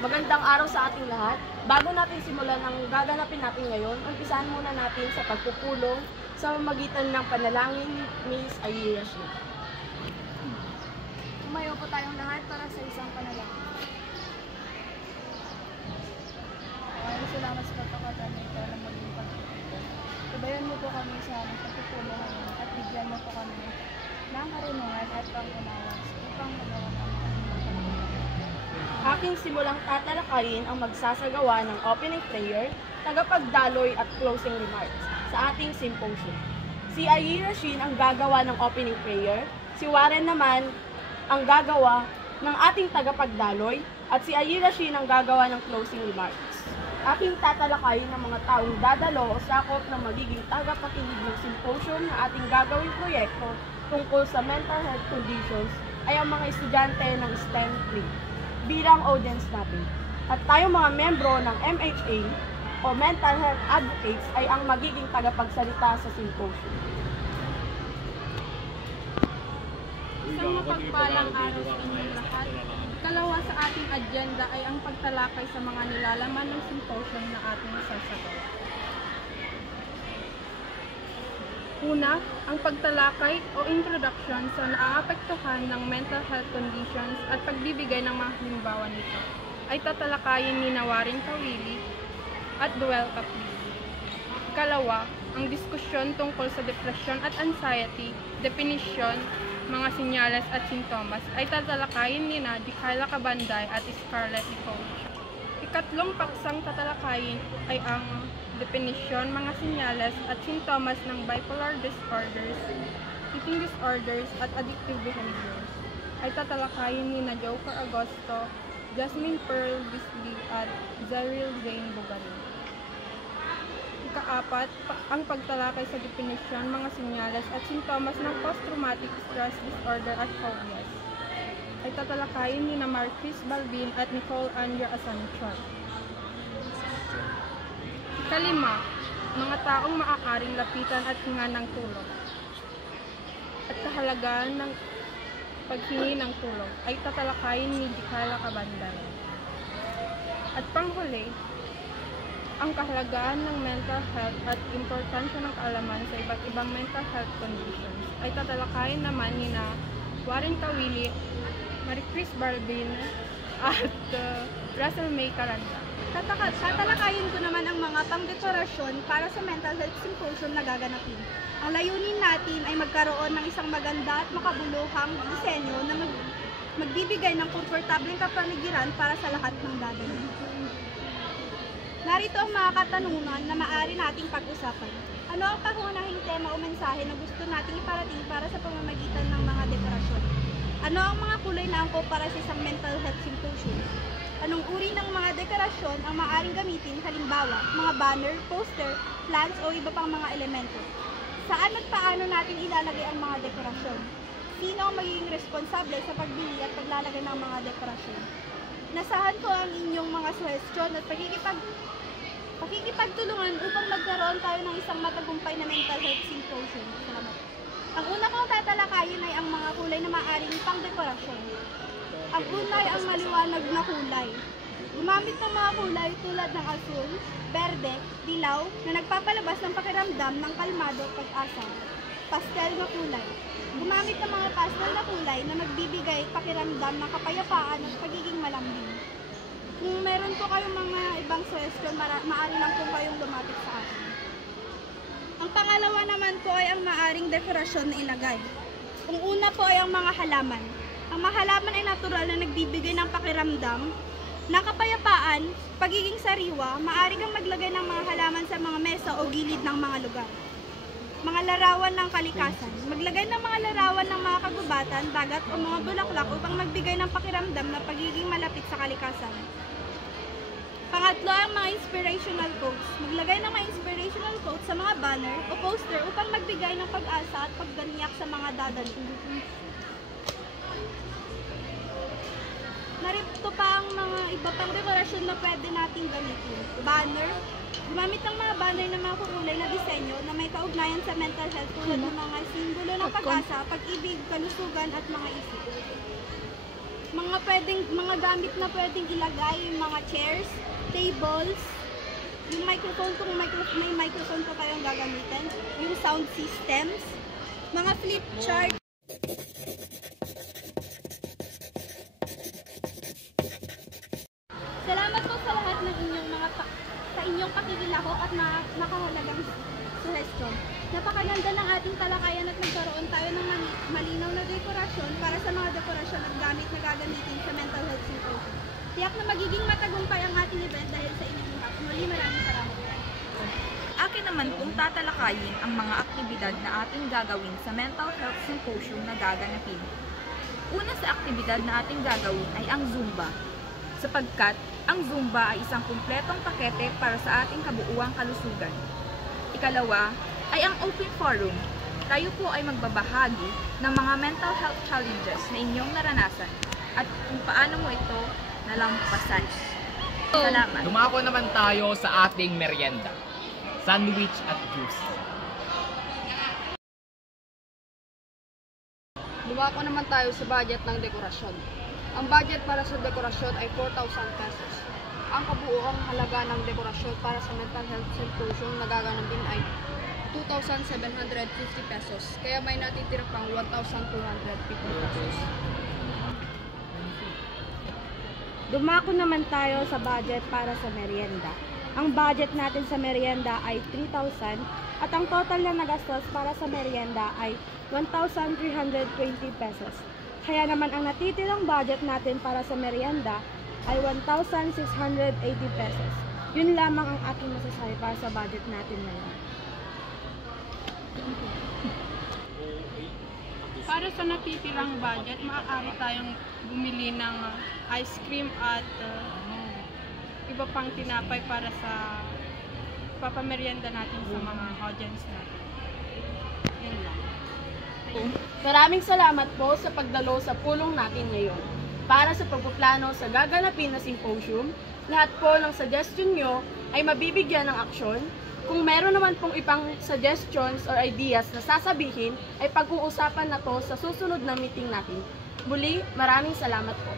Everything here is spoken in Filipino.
Magandang araw sa ating lahat. Bago natin simulan ang gaganapin natin ngayon, umpisahan muna natin sa pagpupulong sa magitan ng panalangin ni Miss Aira Shi. Tumayo po tayong lahat para sa isang panalangin. Salamat sa pagkakataon na ito na maging pagtutulong. Tubayan mo po kami sa aming pagtutulong at bigyan mo po kami ng karunungan at pangunawa upang magawa namin ang Aking simulang tatalakayin ang magsasagawa ng opening prayer, tagapagdaloy at closing remarks sa ating symposium. Si Aira Shi ang gagawa ng opening prayer, si Warren naman ang gagawa ng ating tagapagdaloy at si Aira Shi ang gagawa ng closing remarks. Aking tatalakayin ng mga taong dadalo o sakop na magiging tagapakinig ng symposium na ating gagawing proyekto tungkol sa mental health conditions ay ang mga estudyante ng STEM 3 bilang audience natin. At tayong mga membro ng MHA o Mental Health Advocates ay ang magiging tagapagsalita sa symposium. Isang mapagpalang araw sa inyong lahat. Kalawa sa ating agenda ay ang pagtalakay sa mga nilalaman ng symposium na ating sasagawa. Una, ang pagtalakay o introduction sa naaapektuhan ng mental health conditions at pagbibigay ng mga halimbawa nito ay tatalakayin ni Warren Kawili at Duel Kapili. Ikalawa, ang diskusyon tungkol sa depression at anxiety, definition, mga senyales at sintomas ay tatalakayin ni Kyla Cabanday at Scarlett Nicole. Ikatlong paksang tatalakayin ay ang definition, mga senyales at sintomas ng bipolar disorders, eating disorders at addictive behaviors ay tatalakayin ni Joker Agosto, Jasmine Pearl Bisley at Zeril Zane Bugarin. Ikaapat, ang pagtalakay sa definition, mga senyales at sintomas ng post-traumatic stress disorder at phobias ay tatalakayin ni Marquis Balbin at Nicole Andrea Asuncion. Kalima, mga taong maaaring lapitan at hinga ng tulong at kahalagahan ng paghingi ng tulong ay tatalakayin ni Kyla Cabanday. At panghuli, ang kahalagahan ng mental health at importansya ng kaalaman sa iba't ibang mental health conditions ay tatalakayin naman ni Warren Kawili, Maricris Barbin at Russell May Caranda. Tatalakayin ko naman ang mga pangdekorasyon para sa mental health symposium na gaganapin. Ang layunin natin ay magkaroon ng isang maganda at makabuluhang disenyo na magbibigay ng komportableng kapaligiran para sa lahat ng dadalo. Narito ang mga katanungan na maaari nating pag-usapan. Ano ang pangunahing tema o mensahe na gusto nating iparating para sa pamamagitan ng mga dekorasyon? Ano ang mga kulay na angkop para sa isang mental health symposium? Anong uri ng mga dekorasyon ang maaaring gamitin, halimbawa, mga banner, poster, plants o iba pang mga elemento? Saan at paano natin ilalagay ang mga dekorasyon? Sino ang magiging responsable sa pagbili at paglalagay ng mga dekorasyon? Nasahan ko ang inyong mga suhestyon at pakikipagtulungan upang magkaroon tayo ng isang matagumpay na mental health symposium. Salamat. Ang una kong tatalakayin ay ang mga kulay na maaaring pang-dekorasyon. Ang una ay ang maliwanag na kulay. Gumamit ng mga kulay tulad ng asul, berde, dilaw na nagpapalabas ng pakiramdam ng kalmado at pag-asa. Pastel na kulay. Gumamit ng mga pastel na kulay na magbibigay pakiramdam ng kapayapaan at pagiging malambing. Kung meron po kayong mga ibang suggestion, maaari lang po kayong lumapit sa akin. Ang pangalawa naman po ay ang maaring dekorasyon na ilagay. Ang una po ay ang mga halaman. Ang mga halaman ay natural na nagbibigay ng pakiramdam ng kapayapaan, pagiging sariwa. Maaari kang maglagay ng mga halaman sa mga mesa o gilid ng mga lugar. Mga larawan ng kalikasan. Maglagay ng mga larawan ng mga kagubatan, dagat o mga bulaklak upang magbigay ng pakiramdam na pagiging malapit sa kalikasan. Pangatlo ang mga inspirational quotes. Maglagay ng mga inspirational quotes sa mga banner o poster upang magbigay ng pag-asa at pagganiyak sa mga dadalo. Narito pa ang mga iba pang dekorasyon na pwede nating gamitin. Banner. Gumamit ng mga banner na mga kulay na disenyo na may kaugnayan sa mental health tulad ng mga simbolo ng pag-asa, pag-ibig, kalusugan at mga isip. Mga gamit na pwedeng ilagay, yung mga chairs, tables, yung microphone kung may microphone pa kayong gagamitin, yung sound systems, mga flip chart. Salamat po sa lahat ng inyong pakikilahok at makahalagang suggestion. Napakaganda ng ating talakayan at nagkaroon tayo ng malinaw na dekorasyon para sa mga dekorasyon at gamit na gagamitin sa Mental Health Symposium. Tiyak na magiging matagumpay ang ating event dahil sa inyong lahat. Muli maraming salamat. Akin naman kung tatalakayin ang mga aktibidad na ating gagawin sa Mental Health Symposium na gaganapin. Una sa aktibidad na ating gagawin ay ang Zumba, sapagkat ang Zumba ay isang kumpletong pakete para sa ating kabuuang kalusugan. Ikalawa ay ang Open Forum. Tayo po ay magbabahagi ng mga mental health challenges na inyong naranasan at kung paano mo ito nalampasan. Salamat. Dumako naman tayo sa ating merienda, sandwich at juice. Dumako naman tayo sa budget ng dekorasyon. Ang budget para sa dekorasyon ay 4,000 pesos. Ang kabuuang halaga ng dekorasyon para sa Mental Health Symposium na gaganapin ay 2,750 pesos. Kaya may natitira pang 1,250 pesos. Dumako naman tayo sa budget para sa merienda. Ang budget natin sa merienda ay 3,000 at ang total na nagastos para sa merienda ay 1,320 pesos. Kaya naman ang natitirang budget natin para sa merienda ay 1,680 pesos. Yun lamang ang aking masasabi para sa budget natin ngayon. Para sa natitirang budget, maaari tayong bumili ng ice cream at iba pang tinapay para sa papamerienda natin sa mga audience natin. Yan lang. Maraming salamat po sa pagdalo sa pulong natin ngayon. Para sa pagpaplano sa gaganapin na symposium, lahat po ng suggestion nyo ay mabibigyan ng aksyon. Kung meron naman pong ibang suggestions or ideas na sasabihin, ay pag-uusapan na to sa susunod na meeting natin. Muli, maraming salamat po.